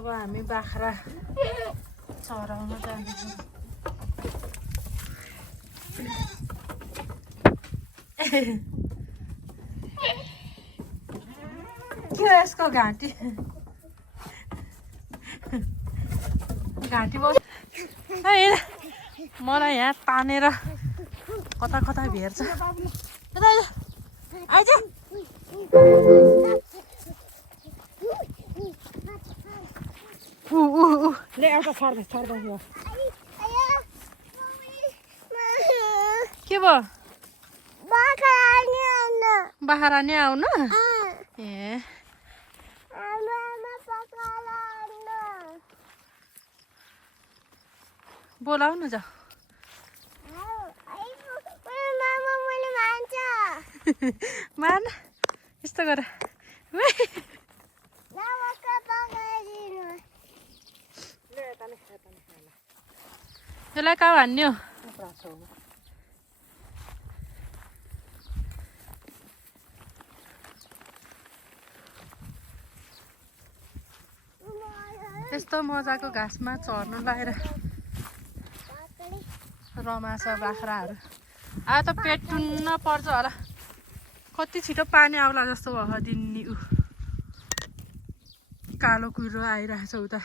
अब हामी बाख्रा चराउन जाँदैछौँ। के हो यसको घाँटी बस मलाई यहाँ तानेर कता कता भेट्छ। आइज ले एउटा छर्दै यो के भयो बाख्रा नि आउन ए बोलाउ न जाऊ मान यस्तो गर यसलाई कहाँ हान्ने हो यस्तो मजाको घाँसमा चढ्नु लगाएर रमाछ बाख्राहरू आज त पेट टुन्न पर्छ होला कति छिटो पानी आउला जस्तो भयो दिन्नी ऊ कालो कुहिरो आइरहेछ उता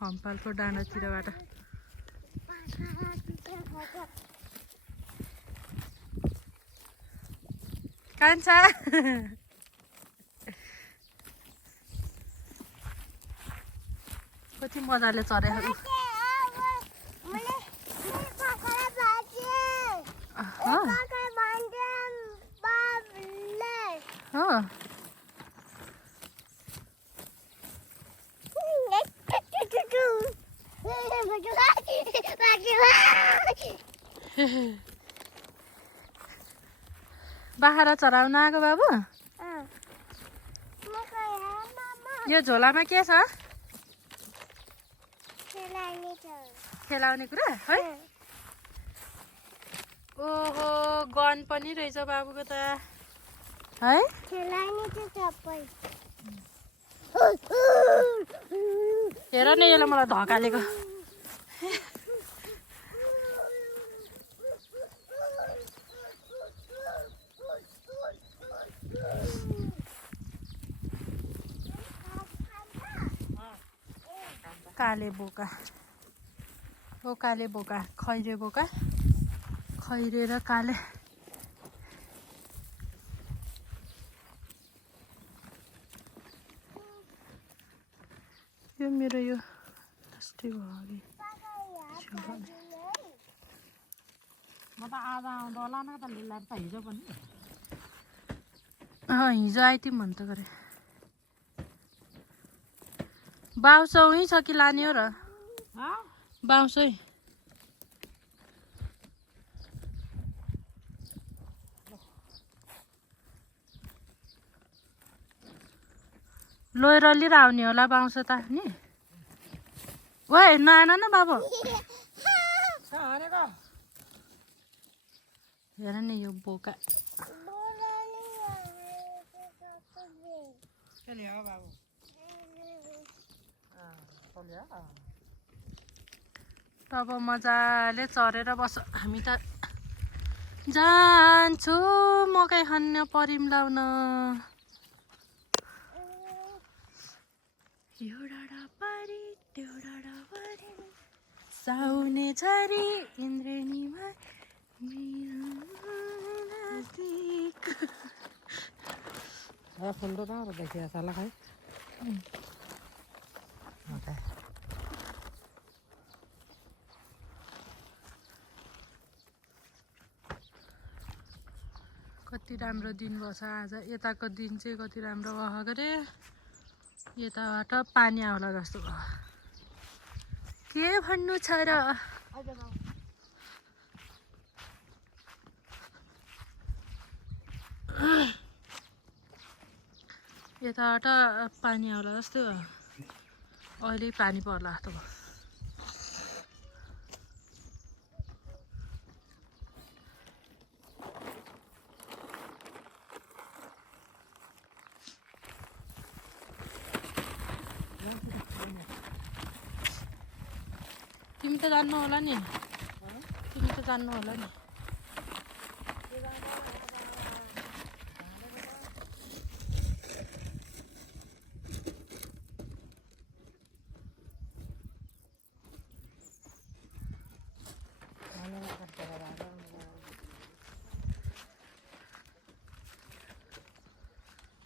हम्पालको डाँडातिरबाट कान्छा कति मजाले चढेको बाख्रा चराउन आएको बाबु यो झोलामा के छ खेलाउने कुरा है ओहो गन पनि रहेछ बाबुको त है हेर न यसले मलाई धकालेको काले बोका ओ काले बोका खैरे बोका खैरे र काले यो मेरो यो अस्ति भयो म त आज आउँदा होला न त लिलार त हिजो पनि हिजो आइतिम भन्छ गरे बाउसौँ छ कि लाने हो र बाउसै लोएर लिएर आउने होला बाउँछ त नि ओए नआन न बाबु हेर नि यो बोका तब मजाले चढेर बस हामी त जान्छु मकै खन्न परिम लाउन यो डाँडा पारी त्यो डाँडा पारी साउने छरी इन्द्रेणीमा फुल त देखिया साला खाइ कति राम्रो दिन बस आज यताको दिन चाहिँ कति राम्रो भयो गरे यताबाट पानी आउला जस्तो भयो के भन्नु छ र यताबाट पानी आउला जस्तो अहिले पानी पर्ला जस्तो भयो तिमी त जान्नु होला नि तिमी त जान्नु होला नि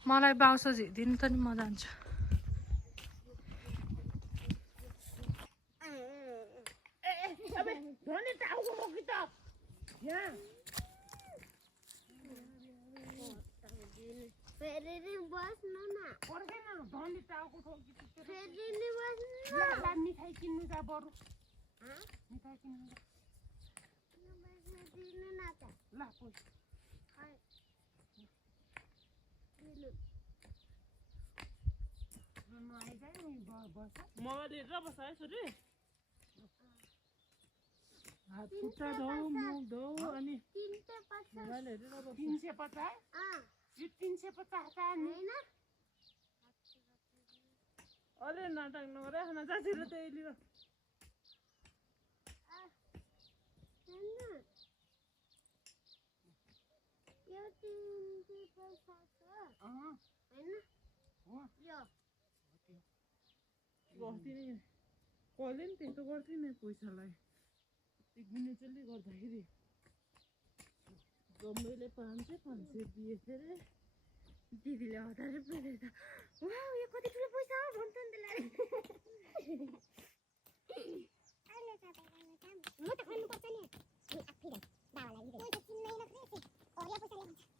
मलाई बाउसो झिक्दिनु त नि म जान्छु फेरि बस्नु न पर्दैन धनी टाउको ठोकी फेरि नि बस्नु ल मिठाई किन्नु जा बरु मिठाई किन्नु जा दिनु न त ल पैसा खै दिनु नआइजाइ नि बस मोबाइल हेरेर बस है छोरी हात खुट्टा धो मुख धो अनि 350 मोबाइल हेरेर बस 350 यो 350 नि हैन अरे नाटक नगरे खाना जातिर त्यही लिएर हैन यो 350 हैन हो यो गर्थेँ नि कहिले नि त्यस्तो गर्थेँ नि पैसालाई म्युचुअली गर्दाखेरि जम्मैले 500 दिएछ रे दिदीले 1000 रुपैयाँ दिएछ वाउ यो कति ठुलो पैसा हो भन्छ नि त्यसलाई अहिले त म त खानु पर्छ नि आफै बाबालाई दिदै पैसा किन्नै नखरेछ ओया पैसा ल्याउँछ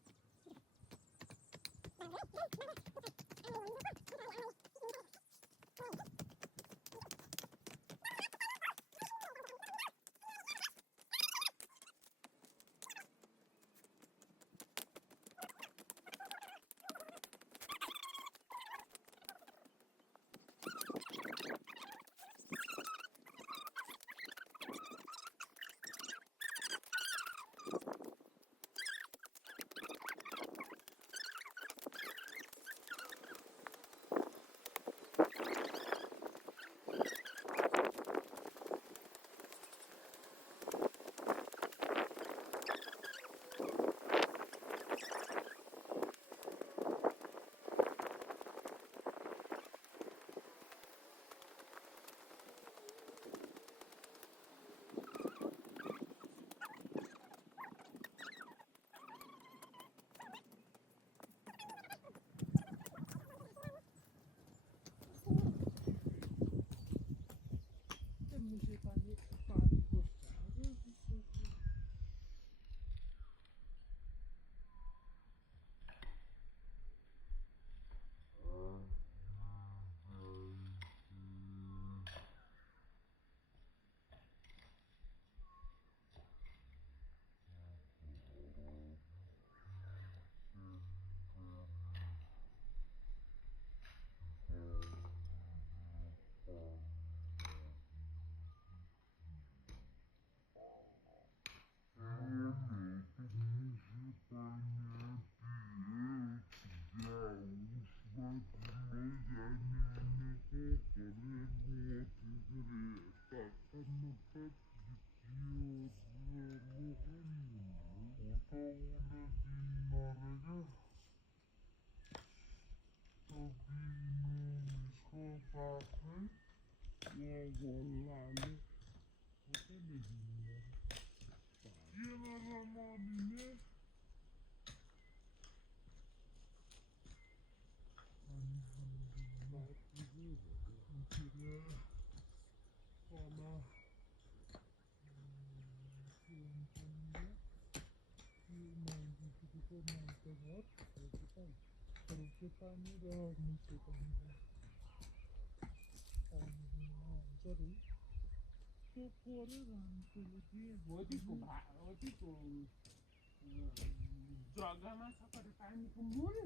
जग्गामा छ तर पानीको मूल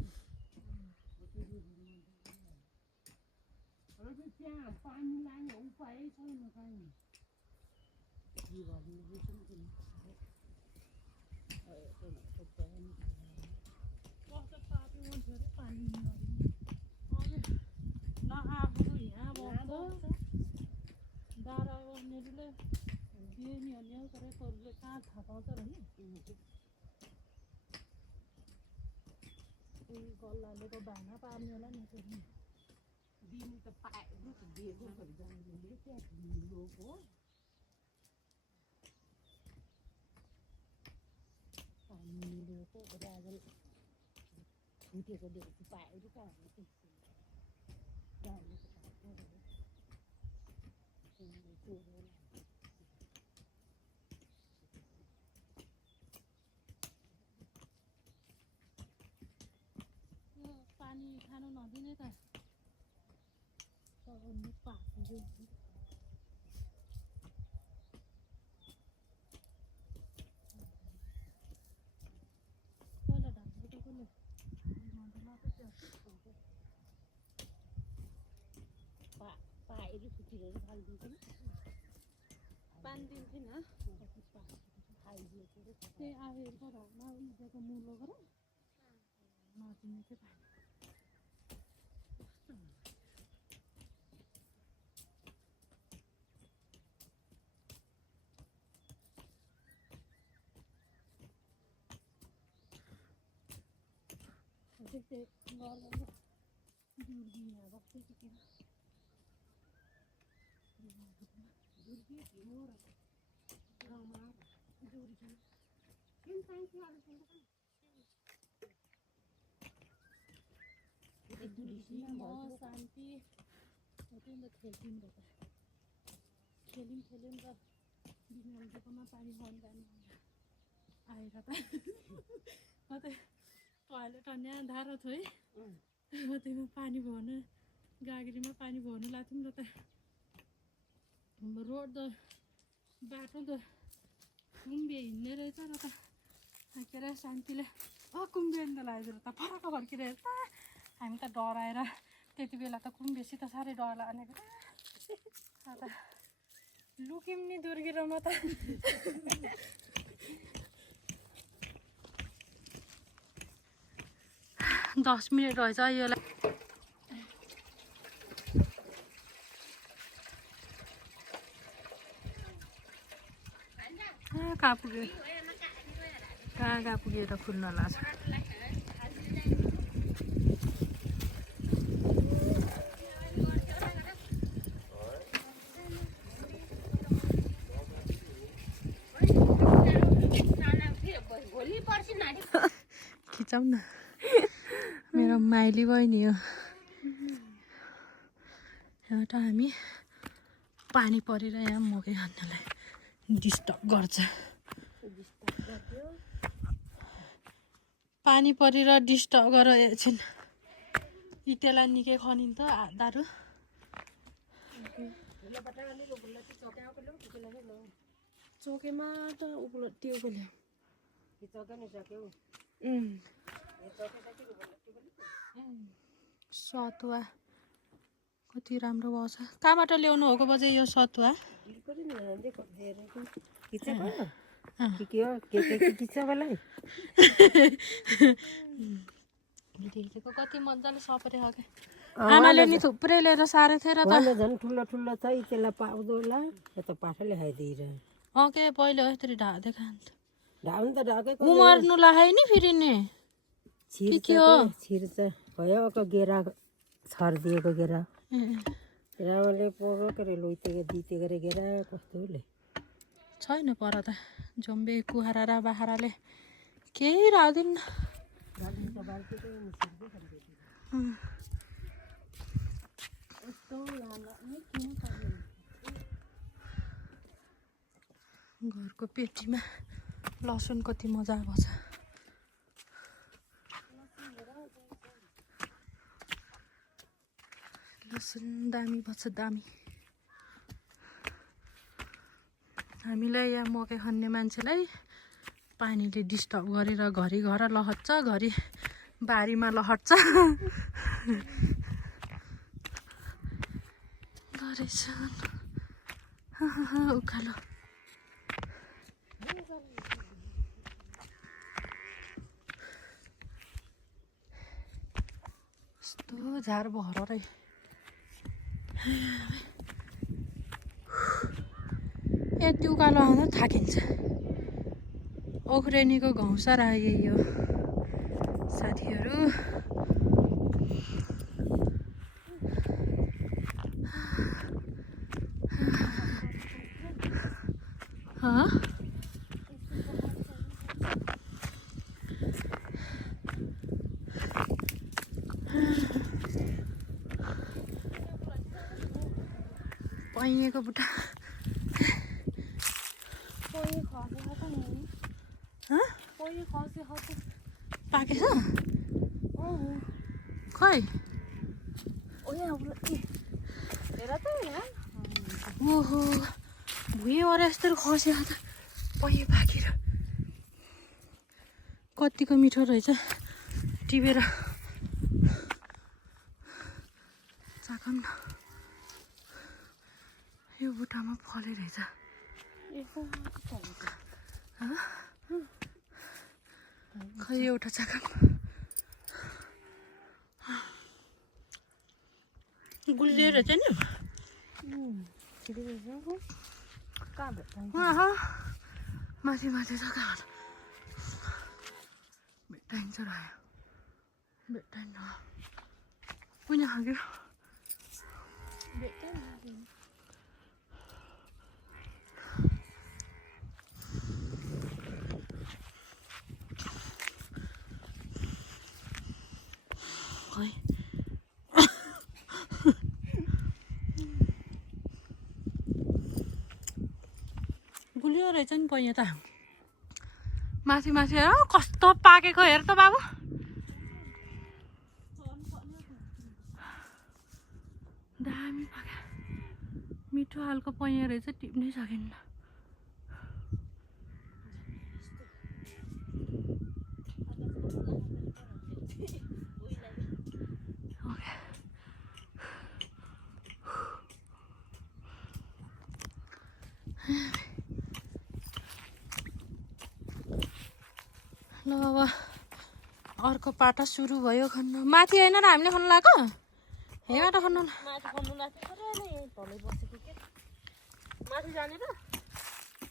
र त्यहाँ पानी लाने उपाय छैन कहीँ के गर्नु कस्तो पापी मान्छे अरे पानी नआएको यहाँ बस्छ दारा बस्ने तिनीहरूले दिए नि अनि तर तरुले कहाँ थाहा पाउँछ र नि गल्लाले त भाना पार्ने होला नि त्यसले दिनु त पाएको त दिएको घरि जानुले त्यहाँ लोको पानी मिलेको राजल फुटेको देखेपछि पाएको त अब त्यस्तो जानेको पाएको पानी खानु नदिने त अन्य पाक्यो कसले ढाक्छ त कसले पाएर सुतिरहेर फालिदिन्छ नि पानी दिन्थिन खाइदिएको त्यही आएर घरमा उनीहरूको मुलो गर नदिने चाहिँ पानी त्यस्तै गर्दा दुर्बिन बस्दै टिकेर शान्ति त्यही त खेल्थ्यौँ र त खेल्यौँ र बिमारीकोमा पानी खुवाउनु जानु आएर त कतै टोयलेट अन्य धारा थियो है कतैमा पानी भर्नु गाग्रीमा पानी भर्नु लाग्थ्यौँ र त रोड त बाटो त कुम्बे हिँड्ने रहेछ र त के अरे शान्तिले कुम्बे हिँड्दा लाग्यो र त फरक फर्किरहेछ त हामी त डराएर त्यति बेला त कुम्बेसी त साह्रै डर लागेको त लुक्यौँ नि दुर्गिरोमा त 10 मिनट रहेछ यसलाई कहाँ पुग्यो कहाँ पुग्यो त खुल्न लाग्छ खिचाउँ न मेरो माइली बहिनी हो एउटा हामी पानी परेर यहाँ मकै खानलाई डिस्टर्ब गर्छ पानी परेर डिस्टर्ब गरेर एकछिन इटेला निकै खनिन् त दारु चोकेमा त उब्लो त्यो बोल्यो सतुवा कति राम्रो भएको छ कहाँबाट ल्याउनु हो बजे यो सतुवा कति मजाले सपरेको क्या आमाले नि थुप्रै लिएर सारेको थियो र त झन् ठुलो ठुलो छ त्यसलाई पाउँदो होला त पाठाले खाइदिएर के पहिले यसरी ढाक्दै खान्छ ढाउनु त ढाकेको उमार्नु लगाए नि फेरि नि छिर्छ भयो गेरा छरिदिएको गेरा रामले पोको के अरे लोइतेको दितेको अरे गेरा कस्तोले छैन पर त जम्बे कुखुरा र बाख्राले केही राख्दैन घरको पेटीमा लसुन कति मजाको छ लसुन दामी भन्छ दामी हामीलाई यहाँ मकै खन्ने मान्छेलाई पानीले डिस्टर्ब गरेर घरि घर लहट्छ घरि बारीमा लहट्छ गरेछ उकालो यस्तो झार भर यति उकालो आउँदा थाकिन्छ। ओख्रेनीको घौसा राखे यो साथीहरू। पैँयेको बुट्टा पाकेछ खै ओहो भुइँबाट यस्तो खस्यो त पैँ पाकेर। कतिको मिठो रहेछ टिपेर चाखौँ न। यो बुट्टामा फले रहेछ। खै एउटा चाखौँ। गुलियो रहेछ नि। माथि माथि छ कहाँ भेट्टाइन्छ र भेट्टाइन्न कुनै खाँक्यो खै गुलियो रहेछ नि पैँ त। माथि माथि हेर कस्तो पाकेको हेर त बाबु। दामी पाक्यो मिठो खालको पैँ रहेछ टिप्नै सकिन्न। ल अब अर्को पाटा सुरु भयो खन्नु। माथि होइन र हामीले खन्नु लगाएको यहीँबाट खन्नु न।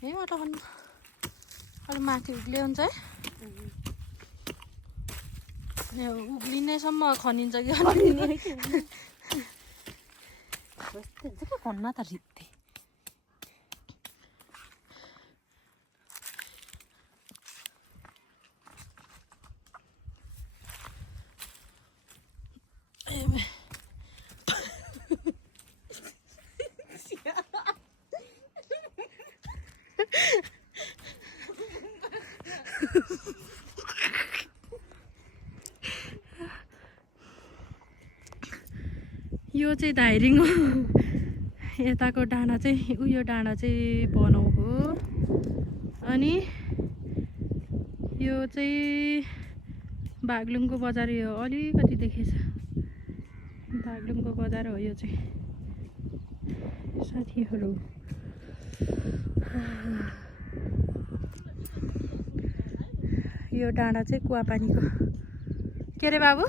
यहीँबाट खन्नु अलि माथि उक्लियो हुन्छ है। उक्लिनेसम्म खनिन्छ कि खन्न त रित्ते। यो चाहिँ धाइरिङ हो। यताको डाँडा चाहिँ उयो डाँडा चाहिँ बनाउ हो। अनि यो चाहिँ बागलुङको बजार यो अलिकति देखेछ। बागलुङको बजार हो यो चाहिँ साथीहरू। यो डाँडा चाहिँ कुवापानीको के अरे बाबु।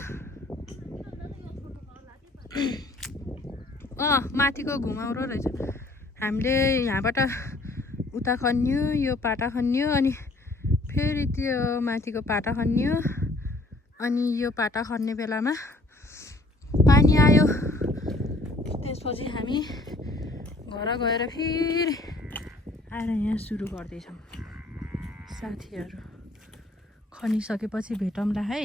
माथिको घुमाउरो रहेछ। हामीले यहाँबाट उता खन्यो यो पाटा खन्यो अनि फेरि त्यो माथिको पाटा खन्यो। अनि यो पाटा खन्ने बेलामा पानी आयो। त्यसपछि हामी घर गएर फेरि आएर यहाँ सुरु गर्दैछौँ। साथीहरू खनिसकेपछि भेटौँला है।